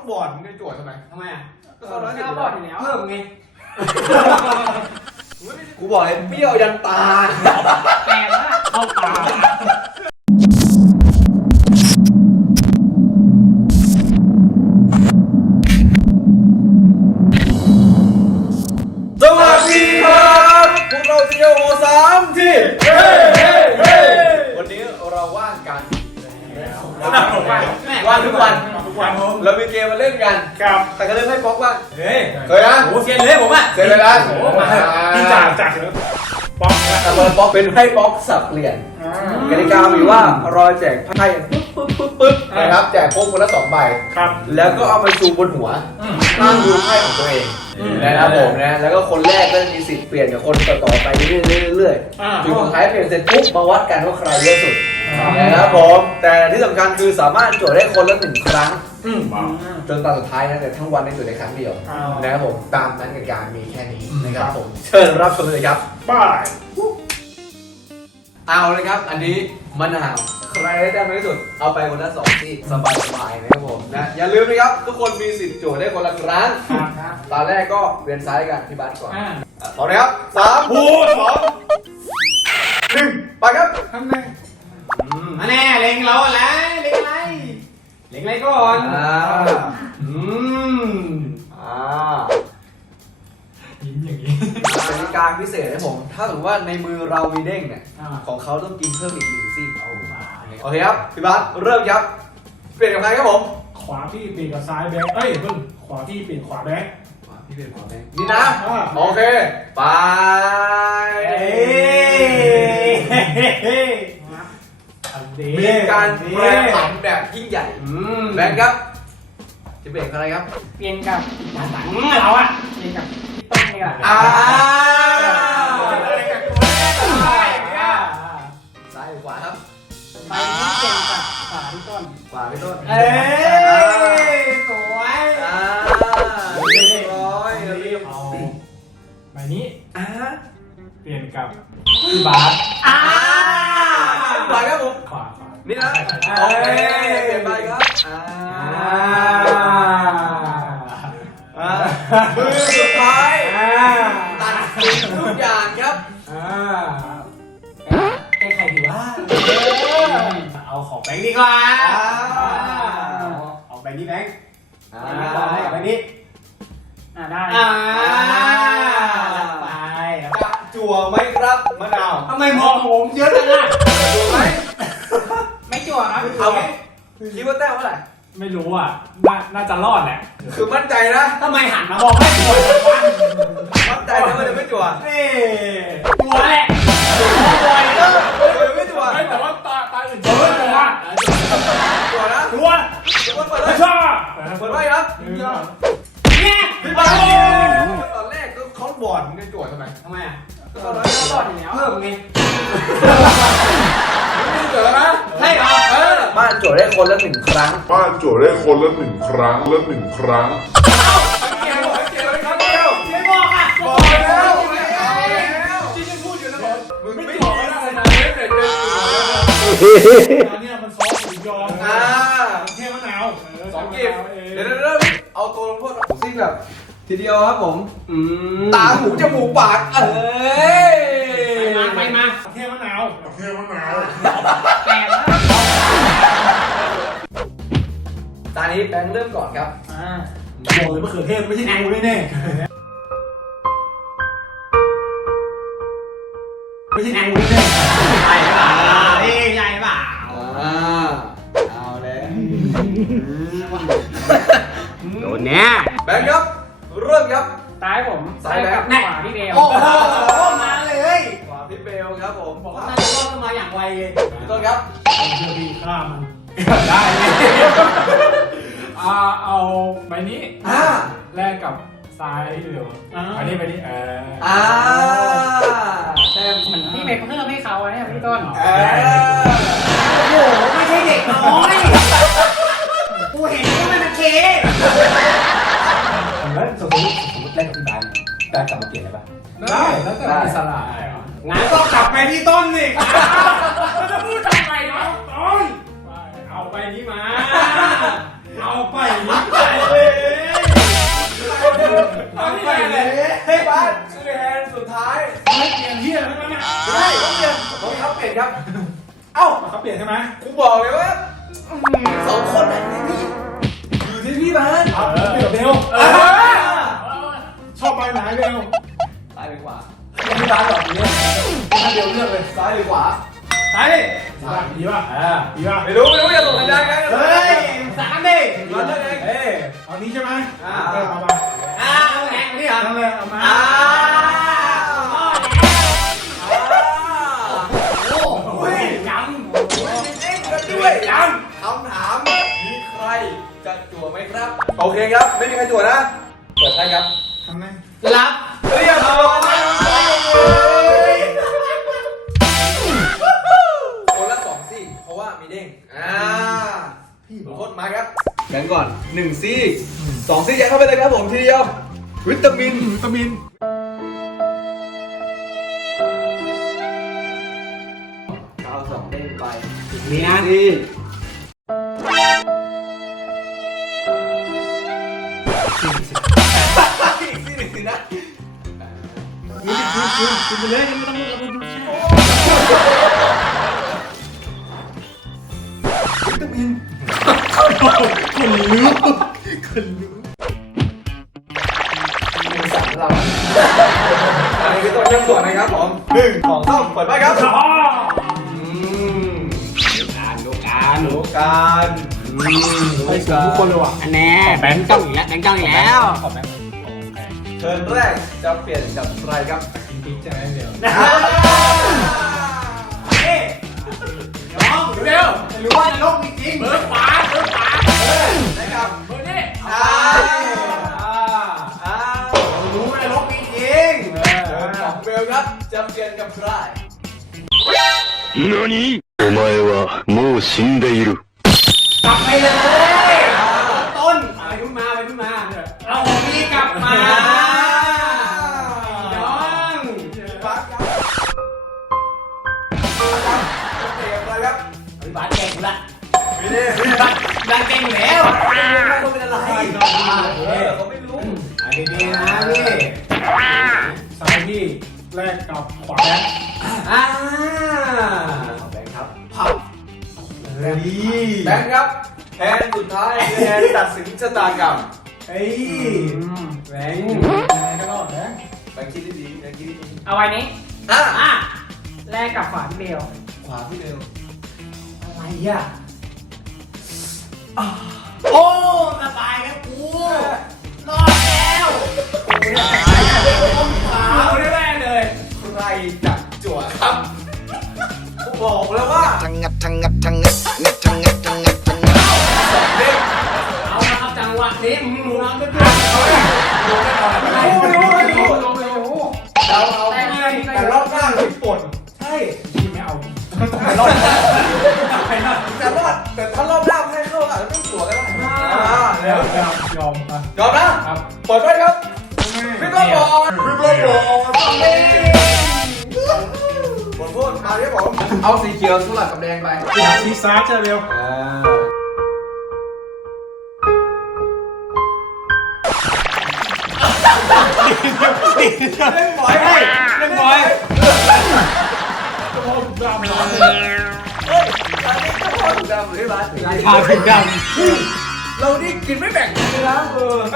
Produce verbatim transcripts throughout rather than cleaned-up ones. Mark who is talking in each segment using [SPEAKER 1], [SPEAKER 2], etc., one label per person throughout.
[SPEAKER 1] บอร์ดมึงจะโจทย์ทำไม
[SPEAKER 2] ทำไมอ่ะ
[SPEAKER 1] ก็เขาร้อยสิบบ
[SPEAKER 2] อร์ดอยู่แล้วเพิ่มไง
[SPEAKER 1] กูบอกเลยเปรี้ยวยันตา
[SPEAKER 2] แปลกมากเข้าตา
[SPEAKER 1] สวัสดีครับพวกเราซีโอสามที่เฮ้เฮ้เฮ้วันนี้เราว่างกันว่างทุกวันทุกวันเรามีเกมมาเล่นกันครับแต่ก็เล่นให้ป๊อกว่าเฮ้ยเคยนะ
[SPEAKER 2] โอ้เซียนเลยผมอ่ะ
[SPEAKER 1] เสร็จเลยนะ
[SPEAKER 3] พี่จ่าจ่าเสร็จแล้วป๊อก
[SPEAKER 1] แต่เปิดป๊อกเป็นไพ่ป๊อกสับเปลี่ยนกติกามีว่ารอแจกไพ่ปึ๊บปึ๊บปึ๊บปึ๊บนะครับแจกพกคนละสองใบ
[SPEAKER 3] ครับ
[SPEAKER 1] แล้วก็เอาไปชูบนหัวตั้งดูไพ่ของตัวเองนะครับผมนะแล้วก็คนแรกก็มีสิทธิ์เปลี่ยนกับคนต่อๆไปเรื่อยๆจนสุดท้ายเปลี่ยนเสร็จปุ๊บมาวัดกันว่าใครเยอะสุดนะครับผมแต่ที่สำคัญคือสามารถโจทย์ได้คนละหนึ่งครั้งจนตอนสุดท้ายนะแต่ทั้งวันได้โจทย์ได้ครั้งเดียวนะครับผมตามนั้นกติกามีแค่นี้นะครับผมเชิญรับชมเลยครับ
[SPEAKER 3] บาย
[SPEAKER 1] เอาเลยครับอันนี้มะนาวใครได้แต้มมากที่สุดเอาไปคนละสองที่สบายๆนะครับผมนะอย่าลืมนะครับทุกคนมีสิทธิ์โจทย์ได้คนละครั้งตอนแรกก็เวียนซ้ายกันที่บ้านก่อนพร้อมนะครับสามพูดสองหนึ่งไปครับ
[SPEAKER 2] ทำไงมาแน่เล็งเราอะไรเล็งอะไรเล็งอะไรก่อน
[SPEAKER 1] อ่า
[SPEAKER 2] อืม
[SPEAKER 1] อ่า
[SPEAKER 2] ยิ้มอย่างนี้
[SPEAKER 1] กติกาพิเศษนะผมถ้าสมมติว่าในมือเรามีเด้งเนี่ยของเขาต้องกินเพิ่มอีกหนึ่งซี่เอาโอเคครับพี่บาสเริ่มครับเปลี่ยนกับใครครับผม
[SPEAKER 3] ขวาพี่เปลี่ยนกับซ้ายแบ็คเอ้ยเพิ่งขวาพี่เปลี่ยนขวาแบ็ค
[SPEAKER 1] ขวาพี่เปลี่ยนขวาแบ็คนี่นะโอเคไปมีการแปรผันแบบยิ่งใหญ่แบงค์ครับจะเปลี่ยนกับอะไรครับ
[SPEAKER 2] เปลี่ยนกับหาตังเราอะเปลี่ยนกับต้นนี่แหละ
[SPEAKER 1] อ่าซ้ายหรือขวาครับ
[SPEAKER 2] ไปที่เปลี่ยนกับขวาที่ต้น
[SPEAKER 1] ขวาพี่ต้น
[SPEAKER 2] เอ้ยสวย
[SPEAKER 1] อ่าเรียบร้อยเรียบ
[SPEAKER 3] เอาใบนี้
[SPEAKER 1] อ่า
[SPEAKER 3] เปลี่ยนกับพี่บาส
[SPEAKER 2] อ่า
[SPEAKER 1] ขวาครับผม
[SPEAKER 3] ขวาขวา
[SPEAKER 1] นี่นะโอเคเปลี่ยนใบครับอ่าอ่ามือสุดท้ายตัดสินทุกอย่างครับ
[SPEAKER 2] อ่าแก้ไขดีว่าเอาของแบงค์ดีกว่าเอาแบงค์นี้แบงค์เอาแบงค์นี้อ่าได้อ่าไป
[SPEAKER 1] จะจั่วไหมครับมะนาว
[SPEAKER 2] ทำไมมองผมเยอะจังอ่ะ
[SPEAKER 1] จั่วไหม
[SPEAKER 2] ไม่จั่วครับ
[SPEAKER 1] เอาคิดว่าแต้มเท่าไหร่
[SPEAKER 3] ไม่รู้อ่ะน่าจะรอดแหละ
[SPEAKER 1] คือมั่นใจนะ
[SPEAKER 2] ทำไมหันมามองไม่จั่ว
[SPEAKER 1] มั่นใจนะว่าจะไม่จั่ว
[SPEAKER 2] เอ๊จั่วแหละ
[SPEAKER 1] จั่วเยอะไม่จั่ว
[SPEAKER 3] แต่ว่าตาตาอื่นจั่วจั่ว
[SPEAKER 1] จั่วนะ
[SPEAKER 3] จั่ว
[SPEAKER 1] จั่วเปิดเลย
[SPEAKER 3] ชอบ
[SPEAKER 1] เปิดไว้ครับ
[SPEAKER 2] เนี่ย
[SPEAKER 1] พี่บอลตอนแรกก็เขาบอร์ดมึงจะจั่วทำไม
[SPEAKER 2] ทำไมอ่ะก็เขาบอร์ดอยู่แล้วเพิ่มไง
[SPEAKER 1] ไม่จั่วแล้วนะ
[SPEAKER 2] ใช่เหรอ
[SPEAKER 1] เออบ้านจั่วได้คนละหนึ่งครั้ง
[SPEAKER 4] บ้านจั่วได้คนละหนึ่งครั้งละหนึ่งครั้ง
[SPEAKER 1] เกี่ยวเกี่ยวครั้งเดียว
[SPEAKER 2] ไม่บอกอ่ะ
[SPEAKER 1] บอกแล้วแล้วที่ฉันพูดอยู่นะผมมึงไม่บอกไม่ได้เลยนะเด็ดเด็ด
[SPEAKER 3] อันนี้มันซอสหมูยอ
[SPEAKER 1] อ่า
[SPEAKER 3] เทมะนาว
[SPEAKER 1] สองกีบเดี๋ยวเริ่มเอาตัวลงโทษซิ่งแบบทีเดียวครับผมตาหูจมูกปากเอ้ย
[SPEAKER 2] ไปมาไปมา
[SPEAKER 3] เทมะนาวเทมะนาว
[SPEAKER 2] แปลกมาก
[SPEAKER 1] ตานี้แบงค์เริ่มก่อนครับ
[SPEAKER 2] อ่า
[SPEAKER 3] บอกเลยมะเขือเทศไม่ใช่งูแน่ไม่ใช่งูแน่
[SPEAKER 2] ใหญ่เปล่าเอ้ยใหญ่เปล่า
[SPEAKER 1] อ่าเอาแล้ว
[SPEAKER 2] โดนแน่
[SPEAKER 1] แบงค์ครับเริ่มครับ
[SPEAKER 2] ซ้ายผม
[SPEAKER 1] ซ้ายกับ
[SPEAKER 2] ขวาพี่เบล
[SPEAKER 1] โอ้โห
[SPEAKER 2] มาเลย
[SPEAKER 1] ขวาพี่เบลครับผม
[SPEAKER 2] บอกว่าน่าจะรอดมาอย่างไวเลย
[SPEAKER 1] พี่ต้นครับ
[SPEAKER 3] ผมเชื่อพี่ฆ่ามัน
[SPEAKER 1] ได้
[SPEAKER 3] อ่าเอาใบนี้
[SPEAKER 1] อ่า
[SPEAKER 3] แลกกับซ้ายที่เร็วอันนี้ใบนี้เออ
[SPEAKER 1] อ่า
[SPEAKER 2] แต่เหมือนพี่เบลเพิ่มให้เขาเนี่ยพี่ต้น
[SPEAKER 1] เออ
[SPEAKER 2] โอ้โหไม่ใช่เด็กน้อยกูเห็นว่ามันเป็นเค
[SPEAKER 3] แล้วสมมติสมมติเล่นกับพี่บาสได้กลับมาเปลี่ยนได้ปะได้แล้วแต่อิสระ
[SPEAKER 2] งั้นก็กลับไปที่ต้นสิ
[SPEAKER 3] จะพูดทำไมเนาะต้นเอาไปนี้มาเอาไปนี้ไปเลยให้เปลี่ยนเฮียแล้วนะ
[SPEAKER 1] ใช่ต้องเปลี่ยนรองเท้าเปลี่ยนครับ เอ้า
[SPEAKER 3] เขาเปลี่ยนใช่ไหม
[SPEAKER 1] กูบอกเลยว่าสองคนไหนนี่อยู่ที่พี่บ้าน
[SPEAKER 3] เออเปลี่ยนเบลชอบไปไหนเบล
[SPEAKER 1] ซ้ายหรือขวา
[SPEAKER 3] พี่ร้านแบบนี้ถ้าเบลเลือกเลย
[SPEAKER 1] ซ้ายหรือขวา
[SPEAKER 3] ซ้ายดิดีป่ะอ่าดีป่ะ
[SPEAKER 1] ไม่รู้ไม่รู้อย่าส่งสัญญาณกัน
[SPEAKER 3] เฮ้ยสามดิ
[SPEAKER 1] ร้อนเลยเอง
[SPEAKER 3] เอ้ยเอานี้ใช่ไหมอ่าเอามา
[SPEAKER 1] อ้าวแหงนี่เหรอ
[SPEAKER 3] นั่นเลยเอามา
[SPEAKER 1] อ้าวโอ้โห
[SPEAKER 3] ยัง
[SPEAKER 1] เล่นกันด้วยยังคำถามมีใครจะจั่วไหมครับโอเคครับไม่มีใครจั่วนะเปิดให้ครับ
[SPEAKER 3] ทำไง
[SPEAKER 1] รับเรียบร้อยคนละสองซี่เพราะว่ามีเด้งอ่าพี่โคตรมาครับแบ่งก่อนหนึ่งซี่สองซี่ยัดเข้าไปเลยครับผมทีเดียววิตามิน
[SPEAKER 3] วิตามิน
[SPEAKER 1] เอาสองเด้งไป
[SPEAKER 2] เนี่ย
[SPEAKER 1] ซี่ อีกซี่หนึ่งสินะ
[SPEAKER 3] คุณคุณคุณไปเลยไม่ต้องพูดกับคุณ
[SPEAKER 1] วิตามิน
[SPEAKER 3] คนรู้คนรู้
[SPEAKER 1] หนึ่งสามเราอันนี้คือตัวเชื่อมต่อนะครับผมหนึ่งสองสามเปิดไปครับอืม
[SPEAKER 2] การดูการ
[SPEAKER 1] รู้กัน
[SPEAKER 3] ไปสูงทุกคนเลยว่ะ
[SPEAKER 2] อันแน่แบงค์จ้องอีกแล้วแบงค์จ้องอีกแล้ว
[SPEAKER 3] ขอแบงค์
[SPEAKER 1] เทิร์นแรกจะเปลี่ยนกับใครครับ
[SPEAKER 3] ปิ๊กใช่ไหมเบล
[SPEAKER 1] เอ๊ะ
[SPEAKER 3] น้องเบลไม่รู้ว่าในโลกมีจริงเบอร์ขวาเบอร์ขวา
[SPEAKER 1] นะครับ
[SPEAKER 3] เบอร์นี่
[SPEAKER 1] อ่าอ่าอ่า
[SPEAKER 3] รู้ว่าในโลกมีจริง
[SPEAKER 1] เทิร์นของเบลครับจะเปลี่ยนกับใคร
[SPEAKER 5] 何お前はもう死んでいる。
[SPEAKER 2] กลับไปเลยต้นไปทุ่นมาไปทุ่นมาเอาของนี้กลับมาน้อง
[SPEAKER 1] บัสครับจะเปลี่ยนกับใครครับ
[SPEAKER 2] พี่บาสเก่งละ
[SPEAKER 1] ไม่ได้ไม่ได้
[SPEAKER 2] ดังเก่งแล้ว
[SPEAKER 1] เขาเป็นอะไรเออเขาไม่รู้
[SPEAKER 2] อันดีๆนะพี่
[SPEAKER 3] ซ้ายที่แรกกับขวาแบงค์
[SPEAKER 2] อ่า
[SPEAKER 1] ขอแบงค์ครับผับแบงค์ครับแทนสุดท้ายคือแทนตัดสินชะตากรรม
[SPEAKER 3] เฮ้ย
[SPEAKER 2] แบงค์
[SPEAKER 3] ยังไงก็รอดนะ
[SPEAKER 1] แบงค์คิดดีๆแบงค์คิดดี
[SPEAKER 6] เอาไว้นี้
[SPEAKER 1] ๆอ่ะ
[SPEAKER 6] อ่ะแลกกับฝาพี่เบล
[SPEAKER 1] ขวาพี่เร็ว
[SPEAKER 2] อะไรอ่ะโอ้สบายแล้วกูรอดแล้วเอาได้แม่เลย
[SPEAKER 1] ใครจะจั่วครับกูบอกแล้วว่า
[SPEAKER 5] ทั้งงัดทั้งงัดทั้งงัดงัดทั้งงัดทั้งงัดทั้งงัด
[SPEAKER 1] สองเด้ง
[SPEAKER 2] เอาละครับจังหวะนี้มึงรู้แล้วก็ดู
[SPEAKER 1] ไม่รู้ไม่รู้ไม่รู้เราเอา
[SPEAKER 6] แต่ไง
[SPEAKER 1] แต่รอบหน้าพี่ปน
[SPEAKER 3] ใช่ที่ไม่เอาแต่รอดไปนะ
[SPEAKER 1] แต่รอดแต่ถ้ารอบหน้าไม่ให้เข้าอาจจะต้องจั่วก็ได้อ่า
[SPEAKER 3] เดี๋ยวเดี๋ยวยอมอ่ะ
[SPEAKER 1] ยอมนะครับ เปิดไว้ครับพี่ก็บอลพี่ก็บอลบทโทษมาที่ผมเอาสีเขียวสลับกับแดงไป
[SPEAKER 3] ชีซาร์ใช่เบล
[SPEAKER 1] เล่นบอยให้เล่นบอย
[SPEAKER 3] โอ้ดำเลย
[SPEAKER 1] เฮ้ยตอนนี้ก็พอถูกดำหรือร้าน
[SPEAKER 2] ชาถึงด
[SPEAKER 1] เรานี่กินไม่แบ่งกันเลยนะเออ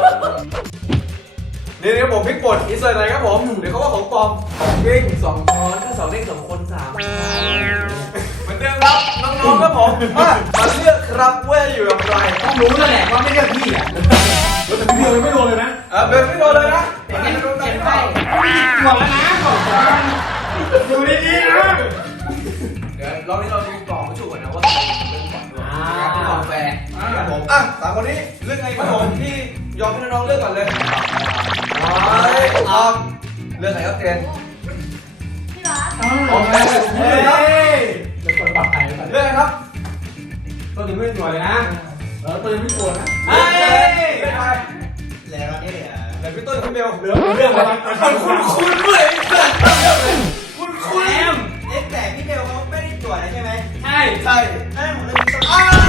[SPEAKER 1] นี่นะครับผมพริกป่นอินเสิร์ตอะไรครับผมเดี๋ยวเขาว่าของปลอมของเด้งสองช้อนถ้าสองเด้งสองคนสามเหมือนเดิมครับน้องๆครับผมมามาเลือกครับว่าอยู่กับใคร
[SPEAKER 2] ำต้องรู้แล้วแหละว่าไม่เลือกพี่อ่ะ
[SPEAKER 3] แต่พี่เบลยังไม่โดนเลยนะ
[SPEAKER 1] เออเบลไม่โดนเลยนะ
[SPEAKER 6] เขียนให้
[SPEAKER 1] โดน
[SPEAKER 6] เขียน
[SPEAKER 1] ไป
[SPEAKER 6] ให้
[SPEAKER 2] บอกแล้วนะบอกแล้ว
[SPEAKER 3] อยู่ดีๆนะ
[SPEAKER 1] เดี๋ยวรอบนี้เราจะมีกล่องมาชูก่อนนะว่าใครเลือกก่อนด้วยเป็นกล่องแฟร์ครับผมอ่ะสามคนนี้เลือกไงครับผมที่ยอมให้น้องๆเลือกก่อนเลยไปออมเลือกใครครับเจน
[SPEAKER 6] พี่บาส
[SPEAKER 1] โอเค
[SPEAKER 3] เฮ้
[SPEAKER 1] เลือกครับ
[SPEAKER 3] ยเดี๋ยวคนปรับไทยไป
[SPEAKER 1] เลือกครับ
[SPEAKER 2] ต้นยังไม่ได้ตัวเลยนะ
[SPEAKER 3] เออตัวยังไม่โกรธนะ
[SPEAKER 2] เฮ้ย
[SPEAKER 1] เลือกใคร
[SPEAKER 2] แล้วนี่เหรอ
[SPEAKER 1] เดี๋ยวพี่ต้นกับพี่เบล
[SPEAKER 3] เหลือเรื่องอะไร
[SPEAKER 1] คุณคุณคุณด้วยคุณคุณ
[SPEAKER 2] แอม
[SPEAKER 7] เอ๊ะแต่พี่เบลเขาไม่ได้ตรวจนะใช่ไหม
[SPEAKER 2] ใช่
[SPEAKER 1] ใช่
[SPEAKER 7] นั่นผมเลยมีตัว
[SPEAKER 1] อ้าว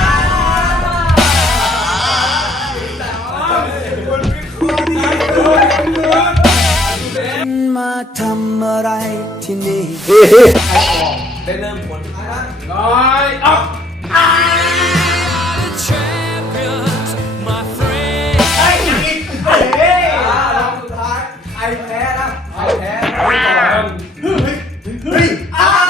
[SPEAKER 1] คุณวิเคราะห์ดี
[SPEAKER 2] เป็นมาท
[SPEAKER 8] ทำอะไรที่นี่
[SPEAKER 1] ได้เริ่มคนสุดท้ายแล้ว
[SPEAKER 2] ร้อยออกไอ้อีกเฮ้ย
[SPEAKER 1] อ่ารอบสุดท้ายใครแพ้นะใครแพ้
[SPEAKER 2] เฮ้ยเฮ้ยอ้าว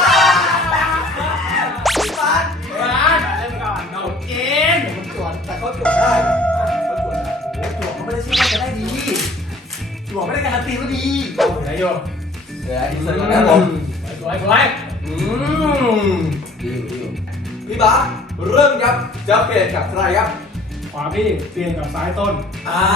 [SPEAKER 2] บ้านบ้านเริ่มก่อนโดนเกณฑ์
[SPEAKER 1] มันจวดแต่เขาจวดได้เขาจวดได้
[SPEAKER 3] จั่วเขาไม่ได้ชื่อว่าจะได้ดีจั่วไม่ได้การันตีว่าดี
[SPEAKER 2] ไหนโย
[SPEAKER 1] เดี๋ยวอินเสิร์ตก่อนนะครับผม
[SPEAKER 2] สวยสวย
[SPEAKER 1] อืมดีอยู่ดีอยู่พี่บาสเริ่มครับจะเปลี่ยนกับใครครับ
[SPEAKER 2] ขวาพี่เปลี่ยนกับซ้ายต้น
[SPEAKER 1] อ่า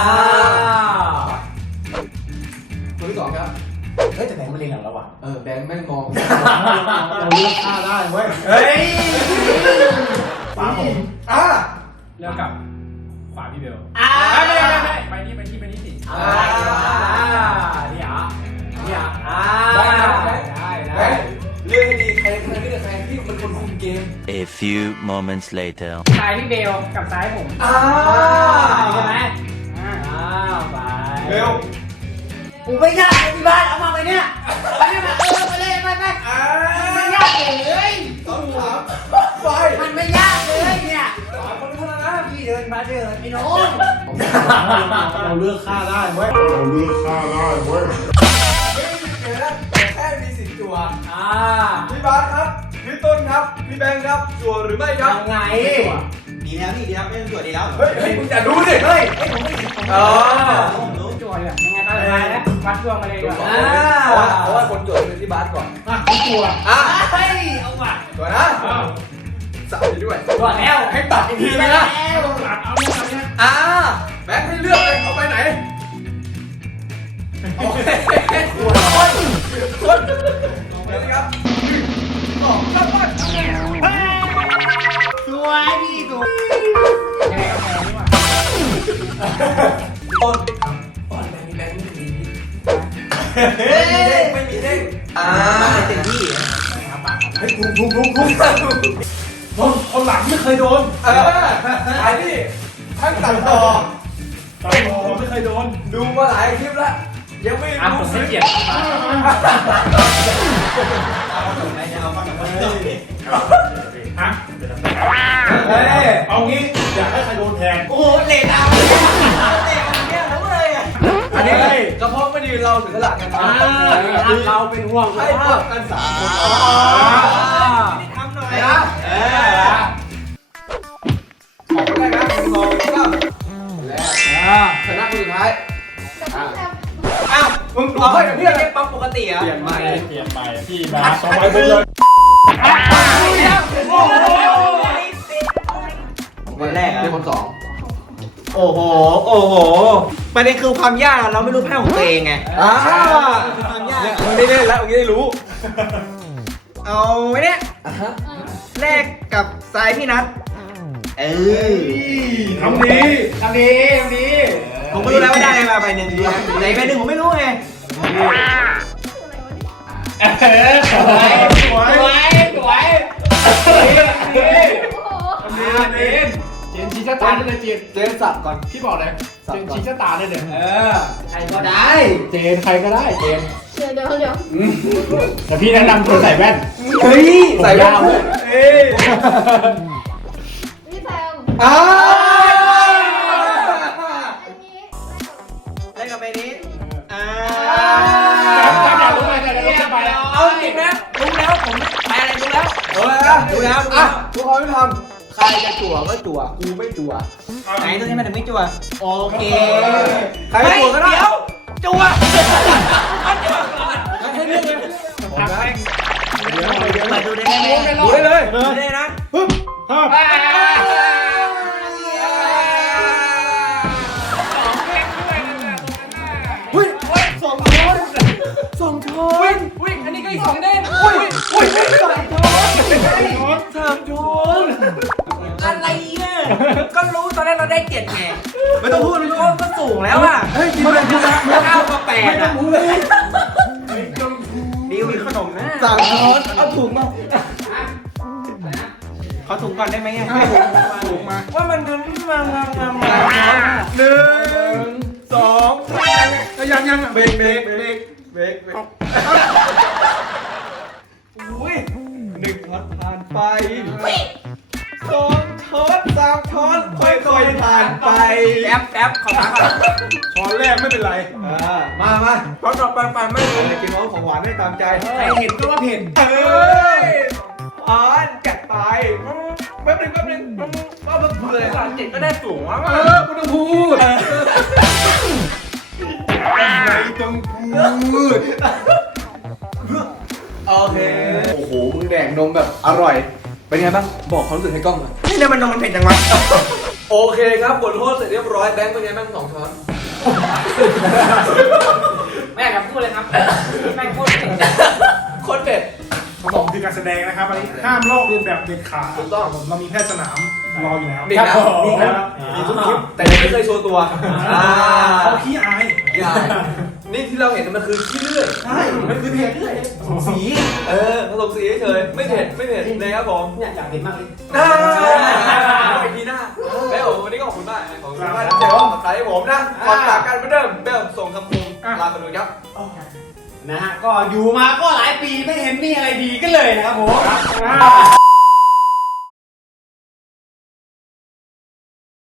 [SPEAKER 1] คนที่สองครับ
[SPEAKER 3] เฮ้ยแต่แบงค์มันเรียนกับเราว่ะ
[SPEAKER 1] เออแบงค์แม่งมอง
[SPEAKER 2] เราเลือกค่าได้เว้ย
[SPEAKER 1] เฮ้ย
[SPEAKER 2] ขวาผม
[SPEAKER 1] อ่า
[SPEAKER 2] เลือกกับขวาพี่เบล
[SPEAKER 1] อ่า
[SPEAKER 2] ไม่ไม่ไม่ไปนี่ไปนี่ไปนี่สิ
[SPEAKER 1] อ่า
[SPEAKER 2] นี่อ่ะนี่อ่ะ
[SPEAKER 1] อ่า
[SPEAKER 2] ได้
[SPEAKER 1] ได้
[SPEAKER 2] ได้
[SPEAKER 1] ได้
[SPEAKER 2] ได้
[SPEAKER 1] เลือกให้ดีใครใครเลือกใครพี่เป็นคนคุมเกม
[SPEAKER 5] A few moments later.
[SPEAKER 6] ซ้ายพี่เบลกับซ้ายผม
[SPEAKER 1] อ่า
[SPEAKER 6] ใช่ไหม
[SPEAKER 2] อ้าวไป
[SPEAKER 1] เบล
[SPEAKER 6] กูไม่ยากเลยที่บ้านเอามาไปเนี่ยไปเนี่ยมาเออไปเลยไปไป
[SPEAKER 1] อ่า
[SPEAKER 6] ไม่ยากเลย
[SPEAKER 1] ต้องถามไป
[SPEAKER 6] มันไม่ยากเลยเนี่ย
[SPEAKER 1] สามคนเท่านั้นนะ
[SPEAKER 6] พี่เดินมาเดินพี่โน้น
[SPEAKER 2] เราเลือกค่าได้เว้ย
[SPEAKER 4] เราเลือกค่าได้เว้ย
[SPEAKER 1] ไม่มีสิทธิ์เปลี่ยนนะแต่แค่มีสิทธิ์จั่ว
[SPEAKER 2] อ่า
[SPEAKER 1] พี่บาสครับพี่ต้นครับพี่แบงค์ครับจั่วหรือไม่ครับ
[SPEAKER 2] ยังไง
[SPEAKER 7] ดีแล้วพี่ดีแล้วไม่ต้องตรวจดีแล้ว
[SPEAKER 1] เฮ้ยเฮ้ยมึงอย่าดูดิเฮ้ย
[SPEAKER 6] ไอ้ผมไม่ผิดผม
[SPEAKER 1] อ๋อ
[SPEAKER 7] ผมรู้
[SPEAKER 6] จั่วเลยยังไงก็ได้นะวัดดวงมาเลยดีกว่า
[SPEAKER 1] อ่าเพราะว่าเพราะว่าคนจั่วเป็นพี่บาสก่อน
[SPEAKER 2] อ่ะพี่ตัว
[SPEAKER 1] อ่ะ
[SPEAKER 6] เฮ้ยเอาว่ะ
[SPEAKER 1] จั่วนะ
[SPEAKER 2] อ้าว
[SPEAKER 1] สับไปด้วย
[SPEAKER 6] จั่วแล้ว
[SPEAKER 1] ให้ตัดอีกทีเลยนะ
[SPEAKER 2] ตัดเอาเนี่ยเอาเนี่ย
[SPEAKER 1] อ่าแบงค์ให้เลือกเลยเอาไปไหนโอเคคนคนคนเดี๋ยวนะครับสองสามวัน
[SPEAKER 6] สวยพี่สวยยังไงก็แพ้ดีกว่า
[SPEAKER 1] ต้นต้นแบงค์แบงค์ไม่มีไม่มีเด้งไม่มีเด้งอ่าเต็มที่
[SPEAKER 2] เฮ้ยทุบทุบทุบทุบคนคนหลังไม่เคยโดน
[SPEAKER 1] เออไอ้นี่ทั้งตัดต่อ
[SPEAKER 2] ตอนผมไม่เคยโดน
[SPEAKER 1] ดูมาหลายคลิปแล้วยังไม่
[SPEAKER 2] อ่ะผ
[SPEAKER 1] รู้
[SPEAKER 2] ม
[SPEAKER 1] สึ
[SPEAKER 2] ไม่
[SPEAKER 1] ก
[SPEAKER 2] เกลียด
[SPEAKER 7] ไหนจะเอามาจากวันนี้
[SPEAKER 2] ฮะเฮ้ยเอางี้อยากให้ใครโดนแทน
[SPEAKER 7] โอ้โหเลดเอาเลดเอาเนี่ยรู้เลยอ่ะ
[SPEAKER 1] อันนี้กระเพาะไม่ดีเราถึงขนาดกัน
[SPEAKER 2] อ่าเราเป็นห่วง
[SPEAKER 1] ให้เพิ่มกันสามคน
[SPEAKER 7] ทำหน่อย
[SPEAKER 1] นะเออขอบคุณนะครับคุณมองครับแล้วชนะคนสุดท้าย
[SPEAKER 7] อ้าวมึงเอาเพื่อนเล่นป๊อปปกติอ่ะ
[SPEAKER 2] เปลี่ยนใหม่เปลี่ยนใหม่พี่มาสองใบไปเลย
[SPEAKER 7] วันแรกอ่ะ
[SPEAKER 1] เป็นคนสอง
[SPEAKER 7] โอ้โหโอ้โหประเด็นคือความยากเราไม่รู้แพ้ของตัวเองไง
[SPEAKER 1] อ่า
[SPEAKER 7] ความยาก
[SPEAKER 1] มึงได้เล่นแล้วมึงได้รู้
[SPEAKER 7] เอาไว้เนี่ยแรกกับทรายพี่นัทเออ
[SPEAKER 2] ทำดีทำดีทำดี
[SPEAKER 7] ผมก็รู้แล้วว่าได้อะไรมาใบหนึ่งไหนใบหนึ่งผมไม่รู้ไง
[SPEAKER 2] เออสวยสวยสวยสวยทำดีทำดีเจนชี้ชะตาได้เลยเจน
[SPEAKER 1] เจมสับก่อน
[SPEAKER 2] พี่บอกเลยเจนชี้ชะตาได้เลยเออ
[SPEAKER 6] ใครก็ได้
[SPEAKER 2] เจนใครก็ได้เจน
[SPEAKER 9] เดี๋ยวเดี๋ยวเดี๋ยว
[SPEAKER 2] แต่พี่แนะนำคนใส่แว่น
[SPEAKER 1] เฮ้ยใส่แว่น
[SPEAKER 2] ผมยาว
[SPEAKER 1] เอ้ย
[SPEAKER 9] พี่แซม
[SPEAKER 1] อ้า
[SPEAKER 9] อันนี้
[SPEAKER 7] แรกกับใบนี้อ่า
[SPEAKER 2] จำอยากรู้ไหมแต่เดี๋ยวเราจะไปแล้ว
[SPEAKER 7] เอาจริงนะรู้แล้วผมไปอะไรรู้แล้ว
[SPEAKER 1] เออนะดูแล้วอ่ะทุกคนไม่ทำใครจะจั่วก็จั่วกูไม่จั่ว
[SPEAKER 7] ไหนตัวนี้มันถึงไม่จั่วโอเค
[SPEAKER 1] ใครจั่วก็ได้
[SPEAKER 7] เดี๋ยวจั่ว
[SPEAKER 1] ให้เลือกเลย
[SPEAKER 2] พักแม่ง
[SPEAKER 7] เปิดดูได้ไหม
[SPEAKER 1] ดูได้เลย
[SPEAKER 7] ดูได้นะ
[SPEAKER 2] ปึ๊บครับ
[SPEAKER 1] เฮ้ยสองช้อนสองช้อน
[SPEAKER 6] อุ้ยอันนี้ก็อีกสองเด้ง
[SPEAKER 1] อุ้ยอุ้ยสองช้อน
[SPEAKER 7] สามช้อนอะไรเนี่ยก็รู้ตอนแรกเราได้เจ็ดไงไม่ต้องพูดไม่ต้องพูดก็สูงแล้วอ่ะ
[SPEAKER 1] เฮ้ยกินเลยกินเลย
[SPEAKER 7] เก้ากับแปด
[SPEAKER 1] ไม่ต้อ
[SPEAKER 7] อ่ะ
[SPEAKER 1] งพูดเลย
[SPEAKER 7] ดิวมีขนมนะ
[SPEAKER 1] สามช้อนเอาถุงมา
[SPEAKER 7] ขอถุงก่อนได้ไหมอ่ะ
[SPEAKER 1] ถุงมา
[SPEAKER 7] ว่ามันมันมันมันมัน
[SPEAKER 1] หนึ่งสองยังยังเบรกเบรกเบรกเบรกเบร
[SPEAKER 2] อุ้ยหนึ่งช้อนผ่านไปสองช้อนสามช้อนค่อยๆผ่านไป
[SPEAKER 7] แป๊บแป๊บขอพักก่อน
[SPEAKER 3] ช้อนแรกไม่เป็นไร
[SPEAKER 2] อ่ามามา
[SPEAKER 7] ตอนต่อไปไปไม่เลย
[SPEAKER 2] กินน้องของหวานได้ตามใจ
[SPEAKER 6] ใครเห็นก็ว่าเผ็ด
[SPEAKER 2] เอ้ยอ่านจัดไปแป๊บนึงแป๊บนึงมาเพิ่มเลย
[SPEAKER 7] สามเจ็ดก็ได้สูงแล้ว
[SPEAKER 3] เออไม่ต้องพูดไม่ต้องพูด
[SPEAKER 2] โอเค
[SPEAKER 1] โอ้โหมึงแดกนมแบบอร่อย เป็นไงบ้างบอกความรู้สึกให้กล้องหน่อย
[SPEAKER 7] นี่เนี่ยมันนมมันเผ็ดจังวะ
[SPEAKER 1] โอเคครับบทลงโทษเสร็จเรียบร้อยแบงค์เป็นไงบ้างสองช้อน
[SPEAKER 7] แม่กับพูดเลยครับแม่พูด
[SPEAKER 1] โคตรเด็ด
[SPEAKER 3] สมองคือการแสดงนะครับอันนี้ห้ามลอกเลียนแบบเด็ดขาด
[SPEAKER 1] ถูกต้อง
[SPEAKER 3] ผมเรามีแพทย์สนามรออยู่แล้ว
[SPEAKER 1] มีครับ
[SPEAKER 3] มีครับ
[SPEAKER 1] มีทุกคลิปแต่ยังไม่เคยโชว์ตัวอ่า
[SPEAKER 3] เขาขี้อาย
[SPEAKER 1] อย่านี่ที่เราเห็นมันคือขี้เลื่อย
[SPEAKER 3] ใช่มันคือเผ็ดเลยสี
[SPEAKER 1] เออผสมสีเฉยๆไม่เผ็ดไม่เผ็ดเลยครับผม
[SPEAKER 6] เนี่ยอยากเห็นมากเลย
[SPEAKER 1] น่าไปทีหน้าแล้วผมวันนี้ก็ขอบคุณมากนะขอบคุณมากนะเจ้าขอบใจให้ผมนะก่อนจากกันเหมือนเดิมเบลส่งคำคมลาไปเลยครับ
[SPEAKER 6] นะฮะก็อยู่มาก็หลายปีไม่เห็นมีอะไรดีกันเลยนะครับผม